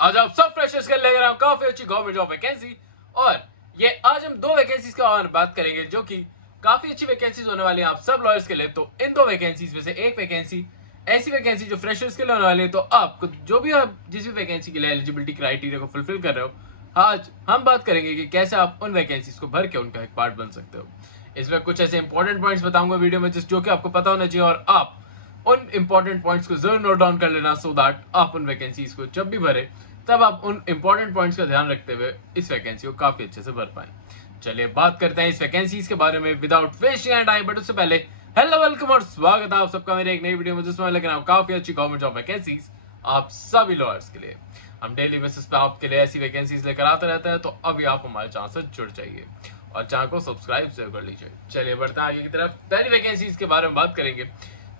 आज आप सब फ्रेशर्स के लेकर आए काफी अच्छी गवर्नमेंट जॉब वैकेंसी। और ये आज हम दो वैकेंसीज के बारे में बात करेंगे जो कि काफी अच्छी वैकेंसीज होने वाली है आप सब लॉयर्स के लिए। तो इन दो वैकेंसीज में से एक वैकेंसी ऐसी वैकेंसी जो फ्रेशर्स के लिए होने वाली है। तो आपको जो भी आप जिस भी वैकेंसी के लिए एलिजिबिलिटी क्राइटेरिया को फुलफिल कर रहे हो, आज हम बात करेंगे कि कैसे आप उन वैकेंसीज को भर के उनका एक पार्ट बन सकते हो। इसमें कुछ ऐसे इंपॉर्टेंट पॉइंट्स बताऊंगा वीडियो में जो कि आपको पता होना चाहिए, और आप उन इंपॉर्टेंट पॉइंट्स को जरूर नोट डाउन कर लेना सो दैट आप उन वैकेंसीज को जब भी भरे तब आप उन इंपॉर्टेंट पॉइंट्स का ध्यान रखते हुए इस वैकेंसी को काफी अच्छे से भर पाए। चलिए बात करते हैं इस वैकेंसीज के बारे में without wasting any time. But उससे पहले हेलो वेलकम और स्वागत है आप सबका मेरे एक नई वीडियो में जिसमें लेकर आऊं काफी अच्छी गवर्नमेंट जॉब वैकेंसीज आप सभी लॉयर्स के लिए। हम डेली बेसिस पे आपके लिए ऐसी वैकेंसीज लेकर आते रहते हैं, तो अभी आप हमारे चैनल से जुड़ जाइए और चैनल को सब्सक्राइब जरूर कर लीजिए। चलिए बढ़ते हैं आगे की तरफ। पहली वैकेंसीज के बारे में बात करेंगे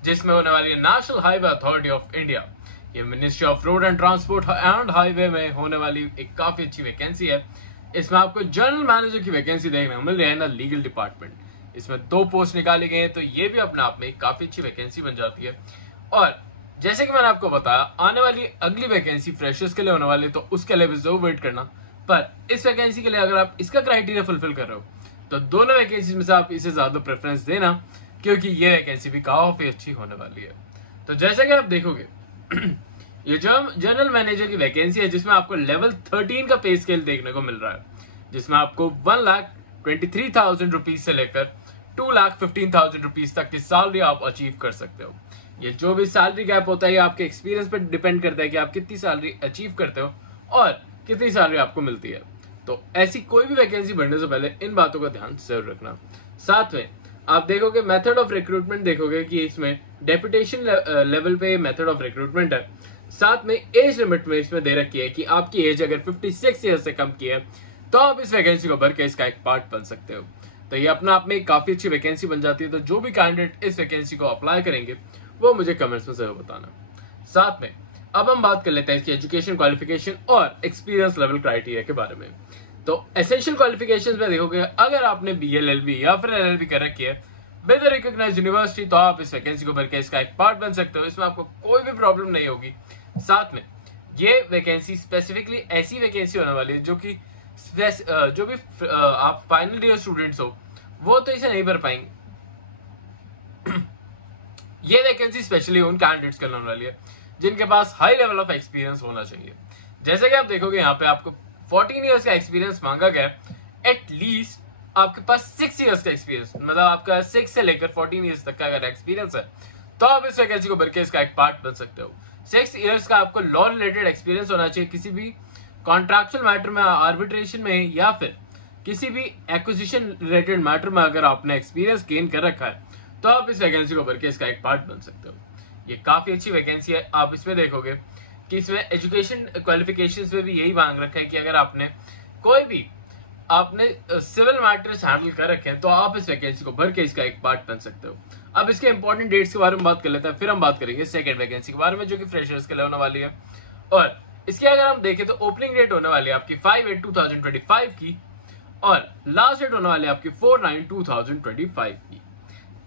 जिसमें होने वाली है national highway authority of India. ये ministry of road and transport and highway में होने वाली एक काफी अच्छी वैकेंसी है। इसमें आपको जनरल मैनेजर की वैकेंसी देखने को मिल रही है ना, लीगल डिपार्टमेंट। इसमें 2 पोस्ट निकाली गई हैं, तो ये भी अपने आप में एक काफी अच्छी वैकेंसी बन जाती है। और जैसे कि मैंने आपको बताया, आने वाली अगली वैकेंसी फ्रेशर्स के लिए होने वाली है, तो उसके लिए भी जरूर वेट करना। पर इस वैकेंसी के लिए अगर आप इसका क्राइटेरिया फुलफिल कर रहे हो तो दोनों वैकेंसी में से आप इसे ज्यादा प्रेफरेंस देना, क्योंकि ये वैकेंसी भी काफी अच्छी होने वाली है। तो जैसे कि आप देखोगे ये जो जनरल मैनेजर की वैकेंसी है जिसमें आपको लेवल 13 का पे स्केल देखने को मिल रहा है, जिसमें आपको 1,23,000 रुपीज से लेकर 2,15,000 रुपीज तक की सैलरी आप अचीव कर सकते हो। ये जो भी सैलरी गैप होता है ये आपके एक्सपीरियंस पर डिपेंड करता है कि आप कितनी सैलरी अचीव करते हो और कितनी सैलरी आपको मिलती है। तो ऐसी कोई भी वैकेंसी भरने से पहले इन बातों का ध्यान जरूर रखना। साथ में आप देखोगे मेथड ऑफ रिक्रूटमेंट, देखोगे कि इसमें डेपुटेशन लेवल पे मेथड ऑफ रिक्रूटमेंट है। साथ में एज लिमिट में इसमें दे रखी है कि आपकी एज अगर 56 ईयर से कम की है तो आप इस वैकेंसी को भर के इसका एक पार्ट बन सकते हो। तो ये अपना आप में एक काफी अच्छी वैकेंसी बन जाती है। तो जो भी कैंडिडेट इस वैकेंसी को अप्लाई करेंगे वो मुझे कमेंट्स में जरूर बताना। साथ में अब हम बात कर लेते हैं इसकी एजुकेशन क्वालिफिकेशन और एक्सपीरियंस लेवल क्राइटेरिया के बारे में। तो एसेंशियल क्वालिफिकेशंस में देखोगे अगर आपने BLLB या फिर LLB कर रखी है विद रिकॉग्नाइज्ड यूनिवर्सिटी, तो आप इस वैकेंसी को भर के इसका एक पार्ट बन सकते हो। इसमें आपको कोई भी प्रॉब्लम नहीं होगी। साथ में ये वैकेंसी स्पेसिफिकली ऐसी वैकेंसी होने वाली है जो कि जो भी आप फाइनल ईयर स्टूडेंट्स हो वो तो इसे नहीं भर पाएंगे। ये वैकेंसी स्पेशली उन कैंडिडेट्स के लिए होने वाली है जिनके पास हाई लेवल ऑफ एक्सपीरियंस होना चाहिए। जैसे कि आप देखोगे यहाँ पे आपको 14 इयर्स का एक्सपीरियंस मांगा गया है। एटलीस्ट आपके पास 6 इयर्स का एक्सपीरियंस, मतलब आपका 6 से लेकर 14 इयर्स तक का अगर एक्सपीरियंस है तो आप इस वैकेंसी को भर के इसका एक पार्ट बन सकते हो। 6 इयर्स का आपको लॉ रिलेटेड एक्सपीरियंस होना चाहिए, किसी भी कॉन्ट्रैक्चुअल मैटर में, आर्बिट्रेशन में या फिर किसी भी एक्विजिशन रिलेटेड मैटर में अगर आपने एक्सपीरियंस गेन कर रखा है तो आप इस वैकेंसी को भर के इसका एक पार्ट बन सकते हो। ये काफी अच्छी वैकेंसी है। आप इसमें देखोगे कि इसमें एजुकेशन क्वालिफिकेशंस में भी यही मांग रखा है कि अगर आपने कोई भी आपने सिविल मैटर्स हैंडल कर रखे हैं तो आप इस वैकेंसी को भर के इसका एक पार्ट बन सकते हो। अब इसके इंपॉर्टेंट डेट्स के बारे में बात कर लेते हैं, फिर हम बात करेंगे सेकंड वैकेंसी के बारे में जो कि फ्रेशर्स के लिए होने वाली है। और इसकी अगर हम देखें तो ओपनिंग डेट होने वाली है आपकी 5/8/2025 की और लास्ट डेट होने वाली है आपकी 4/9/2025 की।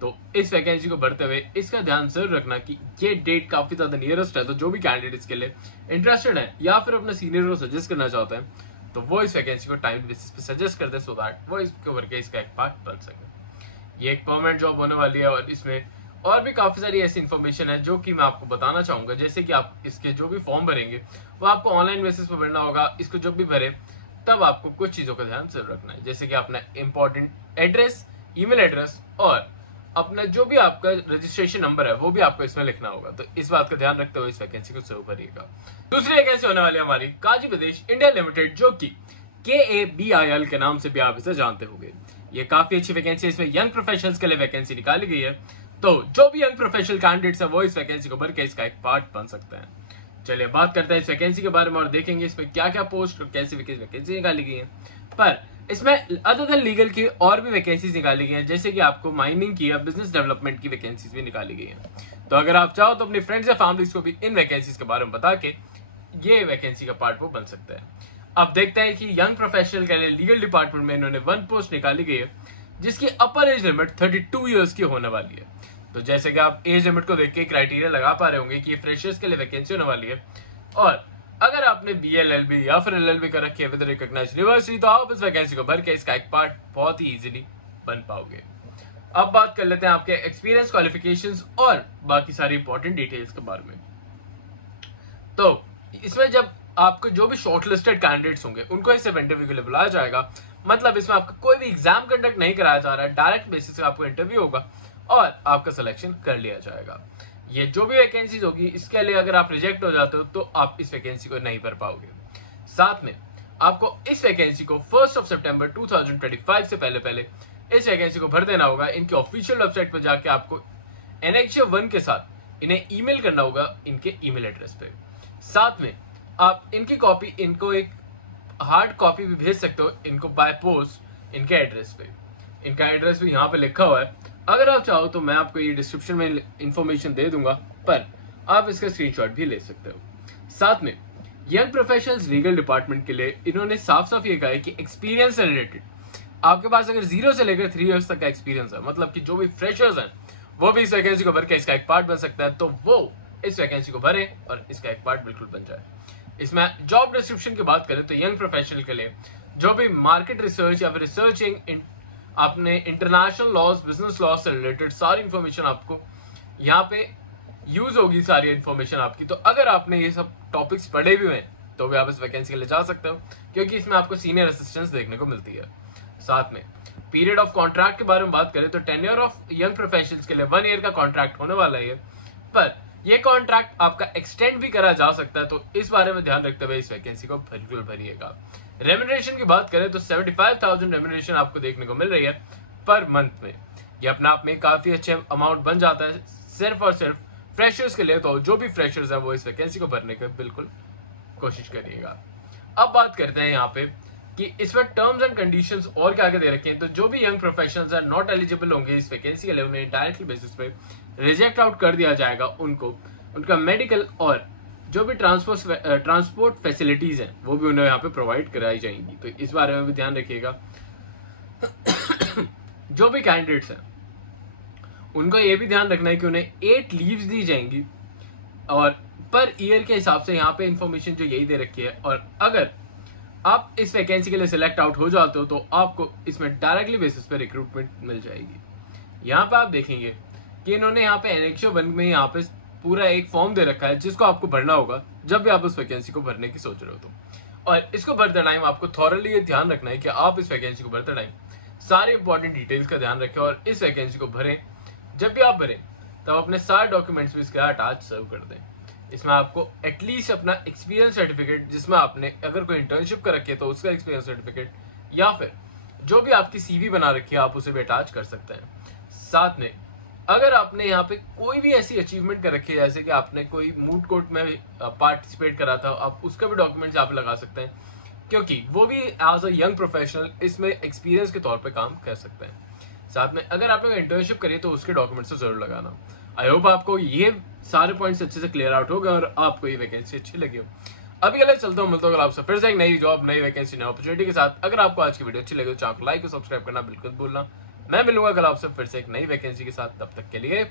तो इस वैकेंसी को भरते हुए इसका ध्यान जरूर रखना कि ये डेट काफी ज्यादा नियरेस्ट है। तो जो भी कैंडिडेट इसके लिए इंटरेस्टेड है या फिर अपने सीनियर को सजेस्ट करना चाहते हैं तो वो इस वैकेंसी को टाइम बेसिस पे सजेस्ट कर दे सो दैट वो इसको भर के इसका एक पार्ट बन सके। ये एक परमानेंट जॉब होने वाली है और इसमें और भी काफी सारी ऐसी इन्फॉर्मेशन है जो कि मैं आपको बताना चाहूंगा। जैसे कि आप इसके जो भी फॉर्म भरेंगे वो आपको ऑनलाइन बेसिस पे भरना होगा। इसको जब भी भरे तब आपको कुछ चीजों का ध्यान जरूर रखना है, जैसे कि अपना इंपॉर्टेंट एड्रेस, ईमेल एड्रेस और अपना जो भी आपका रजिस्ट्रेशन नंबर है वो भी आपको इसमें लिखना होगा। तो इस बात का ध्यान रखते हुए इस वैकेंसी को जरूर भरिएगा। दूसरी वैकेंसी होने वाली है हमारी काजी प्रदेश इंडिया लिमिटेड, जो कि KABIL के नाम से भी आप इसे जानते होंगे। ये काफी अच्छी वैकेंसी है। इसमें यंग प्रोफेशनल्स के लिए वैकेंसी निकाली गई है। तो जो भी यंग प्रोफेशनल कैंडिडेट्स है वो इस वैकेंसी को भर के इसका एक पार्ट बन सकते हैं। चलिए बात करते हैं इस वैकेंसी के बारे में और देखेंगे इसमें क्या क्या पोस्ट और कैसी वैकेंसी निकाली गई है। पर इसमें अदर देन लीगल की और भी वैकेंसीज निकाली गई हैं, जैसे कि आपको माइनिंग की या बिजनेस डेवलपमेंट की वैकेंसीज भी निकाली गई हैं। तो अगर आप चाहो तो अपने फ्रेंड्स या फैमिलीज को भी इन वैकेंसीज के बारे में बता के ये वैकेंसी का पार्ट वो बन सकता है। अब देखते हैं कि यंग प्रोफेशनल के लिए लीगल डिपार्टमेंट में इन्होंने 1 पोस्ट निकाली गई है जिसकी अपर एज लिमिट 32 ईयर्स की होने वाली है। तो जैसे कि आप एज लिमिट को देख के क्राइटेरिया लगा पा रहे होंगे कि फ्रेशर्स के लिए वैकेंसी होने वाली है। और अगर आपने BLLB या फिर LLB कर रखी है विद रिकॉग्नाइज्ड यूनिवर्सिटी तो आप इस वैकेंसी को भर के इसका एक पार्ट बहुत ही इजीली बन पाओगे। अब बात कर लेते हैं आपके एक्सपीरियंस, क्वालिफिकेशंस और बाकी सारी इंपॉर्टेंट डिटेल्स के बारे में। तो इसमें जब आपको जो भी शॉर्टलिस्टेड कैंडिडेट्स होंगे उनको सिर्फ इंटरव्यू के लिए बुलाया जाएगा। मतलब इसमें आपका कोई भी एग्जाम कंडक्ट नहीं कराया जा रहा है, डायरेक्ट बेसिस पे आपको इंटरव्यू होगा और आपका सिलेक्शन कर लिया जाएगा। ये जो भी वैकेंसीज होगी इसके लिए अगर आप रिजेक्ट हो जाते हो तो आप इस वैकेंसी को नहीं भर पाओगे। साथ में आपको इस वैकेंसी को 1 सितंबर 2025 से पहले इस वैकेंसी को भर देना होगा। इनकी ऑफिशियल वेबसाइट पर जाके आपको NHA 1 के साथ इन्हें ईमेल करना होगा इनके ईमेल एड्रेस पे। साथ में आप इनकी कॉपी इनको एक हार्ड कॉपी भी भेज सकते हो इनको बाय पोस्ट इनके एड्रेस पे। इनका एड्रेस भी यहाँ पे लिखा हुआ है, अगर आप चाहो तो मैं आपको ये डिस्क्रिप्शन में इंफॉर्मेशन दे दूंगा, पर आप इसका स्क्रीनशॉट भी ले सकते हो। साथ में यंग प्रोफेशनल्स लीगल डिपार्टमेंट के लिए इन्होंने साफ साफ ये कहा है कि एक्सपीरियंस से रिलेटेड आपके पास अगर 0 से लेकर 3 इयर्स तक का एक्सपीरियंस है, मतलब कि जो भी फ्रेशर्स हैं वो भी इस वैकेंसी को भर के इसका एक पार्ट बन सकता है, तो वो इस वैकेंसी को भरे और इसका एक पार्ट बिल्कुल बन जाए। इसमें जॉब डिस्क्रिप्शन की बात करें तो यंग प्रोफेशनल के लिए जो भी मार्केट रिसर्च या फिर रिसर्चिंग आपने इंटरनेशनल लॉज, बिजनेस लॉज से रिलेटेड सारी इंफॉर्मेशन आपको यहाँ पे यूज होगी, सारी इंफॉर्मेशन आपकी। तो अगर आपने ये सब टॉपिक्स पढ़े भी हैं तो भी आप इस वैकेंसी के लिए जा सकते हो, क्योंकि इसमें आपको सीनियर असिस्टेंस देखने को मिलती है। साथ में पीरियड ऑफ कॉन्ट्रैक्ट के बारे में बात करें तो टेन्योर ऑफ यंग प्रोफेशनल्स के लिए 1 ईयर का कॉन्ट्रैक्ट होने वाला है, पर यह कॉन्ट्रैक्ट आपका एक्सटेंड भी करा जा सकता है, तो इस बारे में ध्यान रखते हुए इस वैकेंसी को बिल्कुल भरिएगा। रेम्यूनरेशन की बात करें तो 75,000 रेम्यूनरेशन आपको देखने को मिल रही है पर मंथ में। ये अपने आप में काफी अच्छे अमाउंट बन जाता है सिर्फ और सिर्फ फ्रेशर्स के लिए। तो जो भी फ्रेशर्स है वो इस वैकेंसी को भरने की बिल्कुल कोशिश करिएगा। अब बात करते हैं यहाँ पे कि इसमें टर्म्स एंड कंडीशंस और क्या क्या दे रखे हैं। तो जो भी यंग प्रोफेशनल्स है नॉट एलिजिबल होंगे इस वैकेंसी के लिए, उन्हें डायरेक्टली बेसिस पे रिजेक्ट आउट कर दिया जाएगा। उनको उनका मेडिकल और जो भी ट्रांसपोर्ट फैसिलिटीज हैं वो भी उन्हें यहाँ पे प्रोवाइड कराई जाएंगी, तो इस बारे में भी ध्यान रखिएगा। जो भी कैंडिडेट्स हैं उनको ये भी ध्यान रखना है कि उन्हें 8 लीव्स दी जाएंगी और पर ईयर के हिसाब से यहाँ पे इंफॉर्मेशन जो यही दे रखी है। और अगर आप इस वैकेंसी के लिए सिलेक्ट आउट हो जाते हो तो आपको इसमें डायरेक्टली बेसिस पे रिक्रूटमेंट मिल जाएगी। यहाँ पे आप देखेंगे कि इन्होंने यहाँ पे NHA 1 में यहाँ पे पूरा एक फॉर्म दे रखा है जिसको आपको भरना होगा जब भी आप उस वैकेंसी को भरने की सोच रहे हो। तो और इसको भरते टाइम आपको थॉरली ये ध्यान रखना है कि आप इस वैकेंसी को भरते टाइम सारे इंपॉर्टेंट डिटेल्स का ध्यान रखें और इस वैकेंसी को भरें। जब भी आप भरें तब अपने सारे डॉक्यूमेंट्स भी इसके अटैच सर्व कर दें। इसमें आपको एटलीस्ट अपना एक्सपीरियंस सर्टिफिकेट, जिसमें आपने अगर कोई इंटर्नशिप कर रखी है तो उसका एक्सपीरियंस सर्टिफिकेट, या फिर जो भी आपकी CV बना रखी है आप उसे भी अटैच कर सकते हैं। साथ में अगर आपने यहाँ पे कोई भी ऐसी अचीवमेंट कर रखी है जैसे कि आपने कोई मूड कोर्ट में पार्टिसिपेट करा था, आप उसका भी डॉक्यूमेंट्स यहाँ पे लगा सकते हैं, क्योंकि वो भी एज अ यंग प्रोफेशनल इसमें एक्सपीरियंस के तौर पे काम कर सकते हैं। साथ में अगर आपने इंटर्नशिप करी तो उसके डॉक्यूमेंट्स तो जरूर लगाना। आई होप आपको ये सारे पॉइंट्स अच्छे से क्लियर आउट हो गए और आपको ये वैकेंसी अच्छी लगी हो। अभी के लिए चलता हूँ, मिलता हूँ आपसे फिर से एक नई जॉब, नई वैकेंसी, नई अपॉर्चुनिटी के साथ। अगर आपको आज की वीडियो अच्छी लगी तो चैनल को लाइक और सब्सक्राइब करना बिल्कुल भूलना। मैं मिलूंगा कल आपसे फिर से एक नई वैकेंसी के साथ, तब तक के लिए